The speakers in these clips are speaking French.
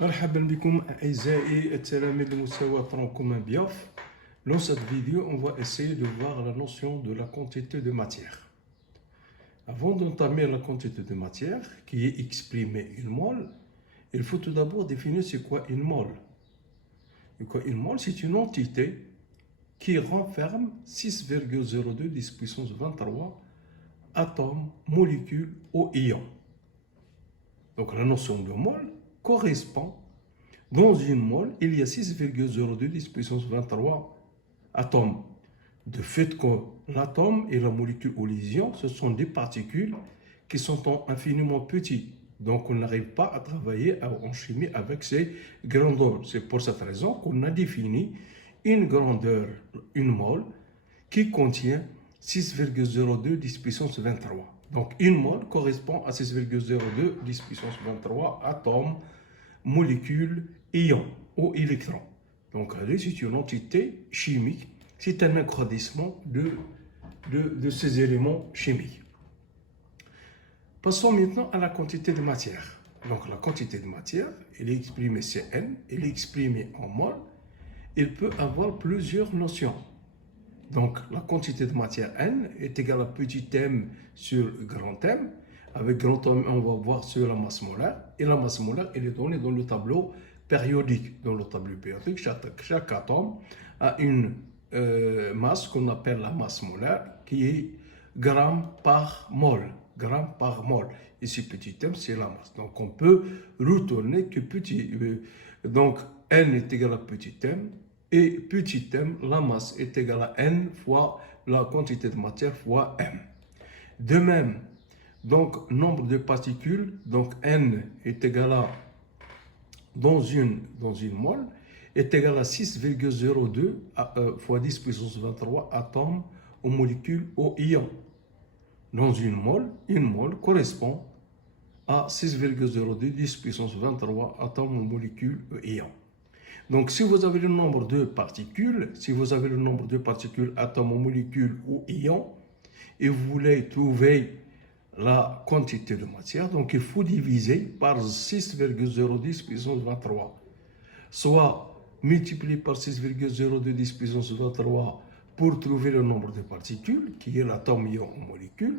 مرحبا بكم أعزائي التلاميذ لمستوى ترون بيوف. Dans cette vidéo, on va essayer de voir la notion de la quantité de matière. Avant d'entamer la quantité de matière, qui est exprimée une mole, il faut tout d'abord définir c'est quoi une mole. Une mole, c'est une entité qui renferme 6,02 10 puissance 23 atomes, molécules ou ions. Donc la notion de mole correspond. Dans une mole, il y a 6,02 10 puissance 23 atomes. De fait que l'atome et la molécule ou les ions, ce sont des particules qui sont infiniment petites. Donc on n'arrive pas à travailler en chimie avec ces grandeurs. C'est pour cette raison qu'on a défini une grandeur, une mole, qui contient 6,02 10 puissance 23. Donc une mole correspond à 6,02 10 puissance 23 atomes, molécules, ions ou électrons. Donc c'est une entité chimique, c'est un agrandissement de ces éléments chimiques. Passons maintenant à la quantité de matière. Donc la quantité de matière, elle est exprimée Cn, elle est exprimée en mol. Il peut avoir plusieurs notions. Donc la quantité de matière N est égale à petit m sur grand M. Avec grand M, on va voir sur la masse molaire. Et la masse molaire, elle est donnée dans le tableau périodique. Dans le tableau périodique, chaque atome a une masse qu'on appelle la masse molaire, qui est gramme par mol. Gramme par mol. Ici, petit m, c'est la masse. Donc on peut retourner que petit. Donc N est égal à petit m. Et petit m, la masse est égale à N fois la quantité de matière fois M. De même, donc nombre de particules, donc N est égal à, dans une mole, est égal à 6,02 fois 10 puissance 23 atomes aux molécules aux ions. Dans une mole correspond à 6,02 10 puissance 23 atomes aux molécules aux ions. Donc, si vous avez le nombre de particules, atomes ou molécules ou ions, et vous voulez trouver la quantité de matière, donc il faut diviser par 6,010 puissance 23. Soit multiplier par 6,010 puissance 23 pour trouver le nombre de particules, qui est l'atome, ion ou molécule.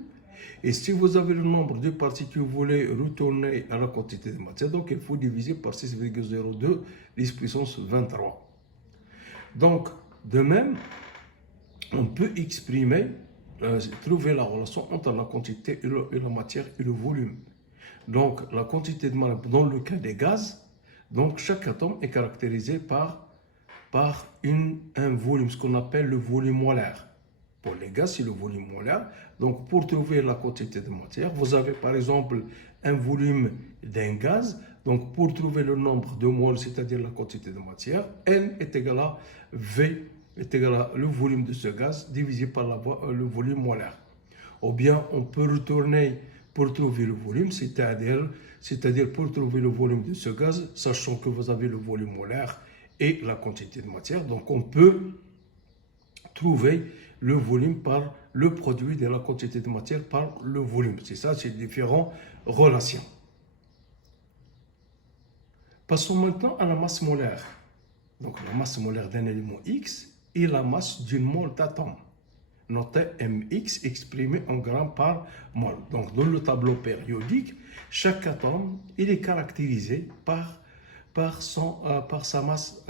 Et si vous avez le nombre de particules, vous voulez retourner à la quantité de matière, donc il faut diviser par 6,02 10 puissance 23. Donc, de même, on peut exprimer, trouver la relation entre la quantité et la matière et le volume. Donc, la quantité de matière, dans le cas des gaz, donc chaque atome est caractérisé par un volume, ce qu'on appelle le volume molaire. Pour les gaz, c'est le volume molaire. Donc, pour trouver la quantité de matière, vous avez par exemple un volume d'un gaz. Donc, pour trouver le nombre de moles, c'est-à-dire la quantité de matière, N est égal à V, est égal à le volume de ce gaz divisé par le volume molaire. Ou bien, on peut retourner pour trouver le volume, c'est-à-dire pour trouver le volume de ce gaz, sachant que vous avez le volume molaire et la quantité de matière. Donc, on peut trouver le volume par le produit de la quantité de matière par le volume. C'est ça, c'est différentes relations. Passons maintenant à la masse molaire. Donc la masse molaire d'un élément X et la masse d'une mole d'atome. Notez mx exprimé en grammes par mole. Donc dans le tableau périodique, chaque atome il est caractérisé par sa masse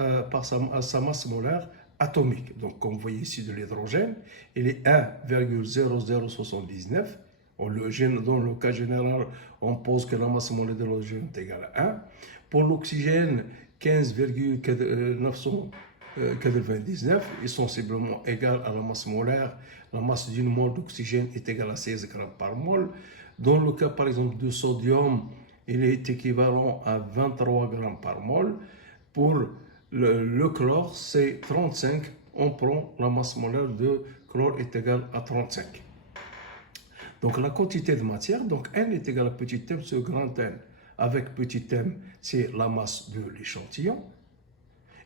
molaire atomique. Donc, comme vous voyez ici de l'hydrogène, il est 1,0079. Dans le cas général, on pose que la masse molaire de l'hydrogène est égale à 1. Pour l'oxygène, 15,999 est sensiblement égal à la masse molaire. La masse d'une mole d'oxygène est égale à 16 grammes par mole. Dans le cas, par exemple, de sodium, il est équivalent à 23 grammes par mole. Pour le chlore, c'est 35. On prend la masse molaire de chlore est égale à 35. Donc la quantité de matière, donc N est égale à petit m sur grand N. Avec petit m, c'est la masse de l'échantillon.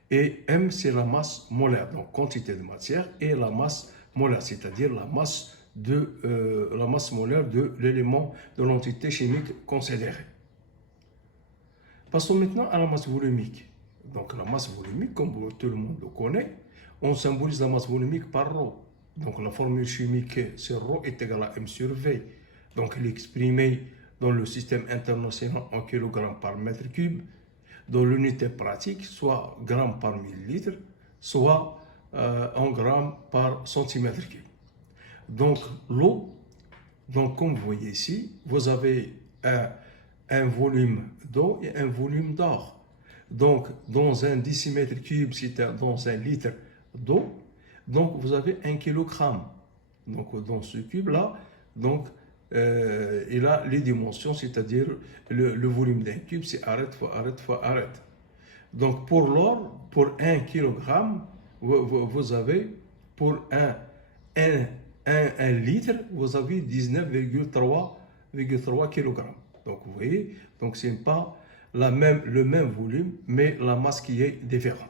Et M, c'est la masse molaire. Donc quantité de matière et la masse molaire, c'est-à-dire la masse molaire de l'élément de l'entité chimique considérée. Passons maintenant à la masse volumique. Donc la masse volumique, comme tout le monde le connaît, on symbolise la masse volumique par ρ. Donc la formule chimique, c'est ρ est égal à m sur v. Donc elle est exprimée dans le système international en kg par mètre cube, dans l'unité pratique, soit grammes par millilitre, soit en grammes par centimètre cube. Donc l'eau, donc comme vous voyez ici, vous avez un volume d'eau et un volume d'or. Donc dans un décimètre cube, c'est-à-dire dans un litre d'eau, donc vous avez 1 kg. Donc dans ce cube-là, donc il a les dimensions, c'est-à-dire le volume d'un cube, c'est arête fois arête fois arête. Donc pour l'or, pour 1 kg, vous avez pour un litre, vous avez 19,3 kg. Donc vous voyez, donc ce n'est pas le même volume, mais la masse qui est différente.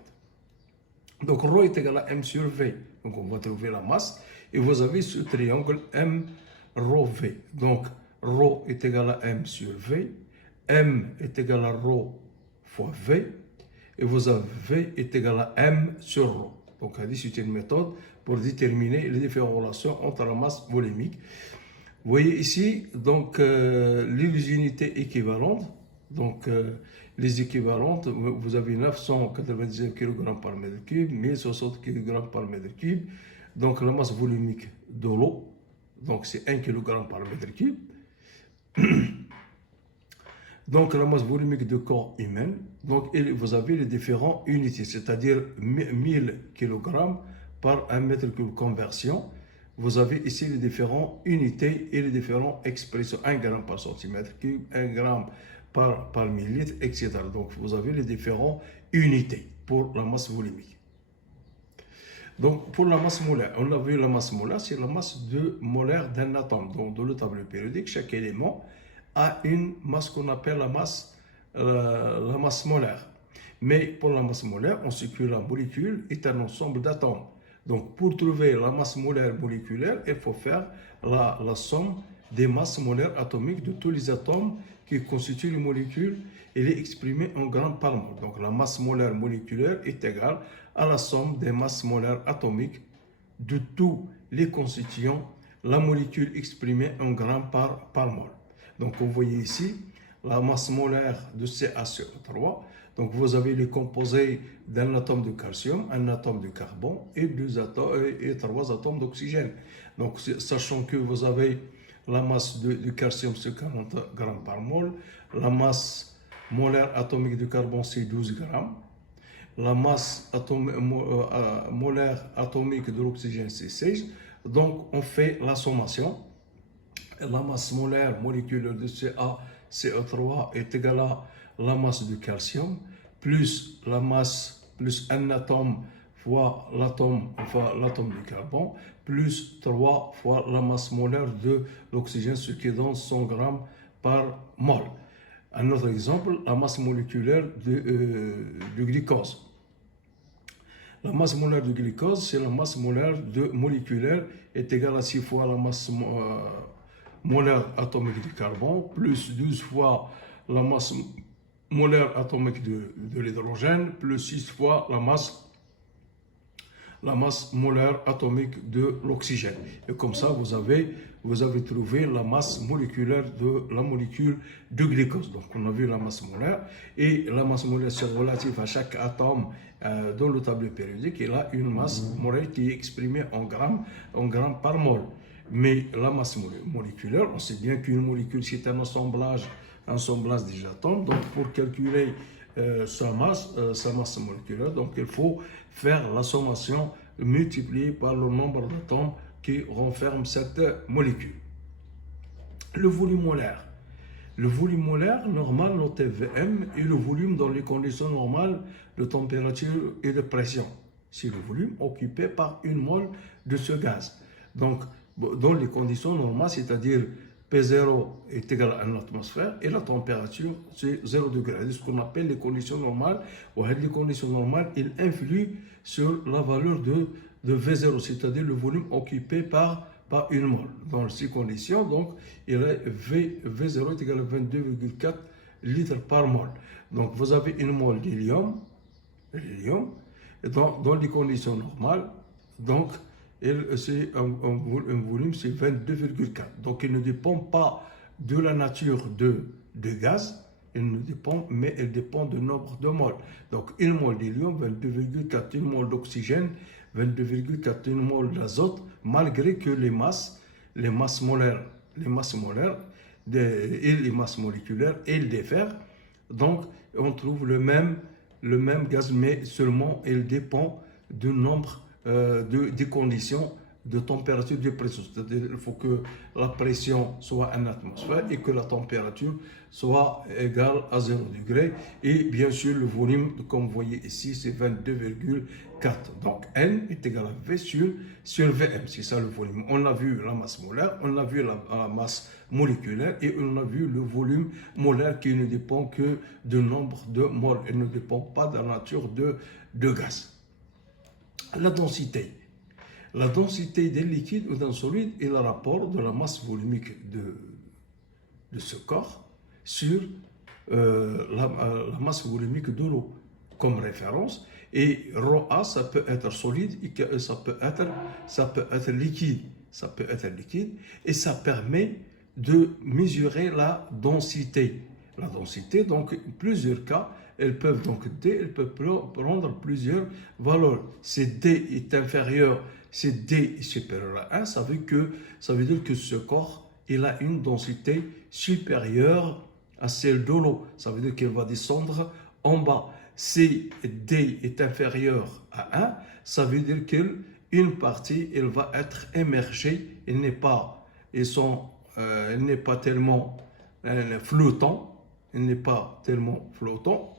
Donc ρ est égal à m sur v. Donc on va trouver la masse et vous avez ce triangle m ρ v. Donc ρ est égal à m sur v, m est égal à ρ fois v et vous avez v est égal à m sur ρ. Donc c'est une méthode pour déterminer les différentes relations entre la masse volumique. Vous voyez ici donc les unités équivalentes. Donc les équivalentes, vous avez 999 kg par mètre cube, 1060 kg par mètre cube. Donc la masse volumique de l'eau, donc c'est 1 kg par mètre cube. Donc la masse volumique de corps humain, donc vous avez les différentes unités, c'est-à-dire 1000 kg par 1 mètre cube conversion. Vous avez ici les différentes unités et les différentes expressions, 1 g par centimètre cube, 1 g par millilitre, etc. Donc vous avez les différentes unités pour la masse volumique. Donc pour la masse molaire, on a vu la masse molaire, c'est la masse molaire d'un atome. Donc dans le tableau périodique, chaque élément a une masse qu'on appelle la masse molaire. Mais pour la masse molaire, on sait que la molécule est un ensemble d'atomes. Donc pour trouver la masse molaire moléculaire, il faut faire la somme des masses molaires atomiques de tous les atomes qui constituent les molécules. Elle est exprimée en grammes par mol. Donc la masse molaire moléculaire est égale à la somme des masses molaires atomiques de tous les constituants, la molécule exprimée en grammes par mol. Donc vous voyez ici la masse molaire de CaCO3. Donc vous avez les composés d'un atome de calcium, un atome de carbone et 3 atomes d'oxygène. Donc sachant que vous avez la masse de calcium c'est 40 grammes par mol, la masse molaire atomique de carbone c'est 12 grammes, la masse molaire atomique de l'oxygène c'est 16. Donc on fait la sommation. La masse molaire moléculaire de CaCO3 est égale à la masse de calcium plus la masse plus un atome fois l'atome de carbone plus 3 fois la masse molaire de l'oxygène, ce qui donne 100 grammes par mol. Un autre exemple, la masse moléculaire du glucose. La masse molaire du glucose, c'est la masse molaire moléculaire est égale à 6 fois la masse molaire atomique du carbone, plus 12 fois la masse molaire atomique de l'hydrogène, plus 6 fois la masse molaire atomique de l'oxygène. Et comme ça, vous avez trouvé la masse moléculaire de la molécule de glucose. Donc, on a vu la masse molaire. Et la masse molaire, c'est relatif à chaque atome dans le tableau périodique. Il a une masse molaire qui est exprimée en grammes par mol. Mais la masse moléculaire, on sait bien qu'une molécule, c'est un assemblage des atomes. Donc, pour calculer sa masse moléculaire, donc il faut faire la sommation multipliée par le nombre d'atomes qui renferment cette molécule. Le volume molaire. Le volume molaire normal noté Vm est le volume dans les conditions normales de température et de pression. C'est le volume occupé par une mole de ce gaz. Donc, dans les conditions normales, c'est-à-dire P0 est égal à 1 atmosphère et la température c'est 0 degré. C'est ce qu'on appelle les conditions normales. Les conditions normales, ils influent sur la valeur de V0, c'est-à-dire le volume occupé par une mole. Dans ces conditions, donc, V0 est égal à 22,4 litres par mol. Donc, vous avez une mol d'hélium, dans les conditions normales, donc, c'est un volume, c'est 22,4. Donc, il ne dépend pas de la nature de gaz, mais elle dépend du nombre de moles. Donc, une mole d'hélium, 22,4, une mole d'oxygène, 22,4, une mole d'azote, malgré que les masses molaires et les masses moléculaires et les fers, donc on trouve le même gaz, mais seulement il dépend du nombre des conditions de température de pression. C'est-à-dire qu'il faut que la pression soit en atmosphère et que la température soit égale à 0 degré. Et bien sûr, le volume, comme vous voyez ici, c'est 22,4. Donc, N est égal à V sur Vm. C'est ça le volume. On a vu la masse molaire, on a vu la masse moléculaire et on a vu le volume molaire qui ne dépend que du nombre de moles. Il ne dépend pas de la nature de gaz. La densité. La densité d'un liquide ou d'un solide est le rapport de la masse volumique de ce corps sur la masse volumique de l'eau comme référence. Et ρA, ça peut être solide et ça peut être liquide. Ça peut être liquide et ça permet de mesurer la densité. La densité, donc, plusieurs cas, elles peuvent prendre plusieurs valeurs. Si D est inférieur, si D est supérieur à 1, ça veut dire que ce corps, il a une densité supérieure à celle de l'eau. Ça veut dire qu'il va descendre en bas. Si D est inférieur à 1, ça veut dire qu'une partie, elle va être émergée. Elle n'est pas tellement flottant. Elle n'est pas tellement flottant.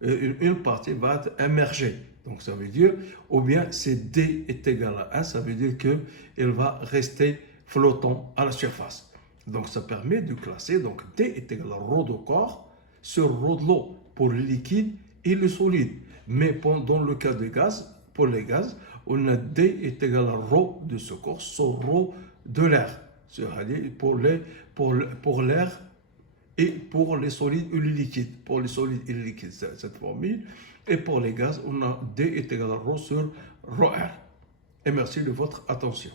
Une partie va être émergée. Donc ça veut dire, ou bien si D est égal à 1, ça veut dire qu'elle va rester flottant à la surface. Donc ça permet de classer, donc D est égal à ρ de corps sur ρ de l'eau pour le liquide et le solide. Mais dans le cas de gaz, pour les gaz, on a D est égal à ρ de ce corps sur ρ de l'air. C'est-à-dire pour l'air et pour les solides et les liquides. Pour les solides et les liquides, cette formule. Et pour les gaz, on a D est égal à ρ sur ρr. Et merci de votre attention.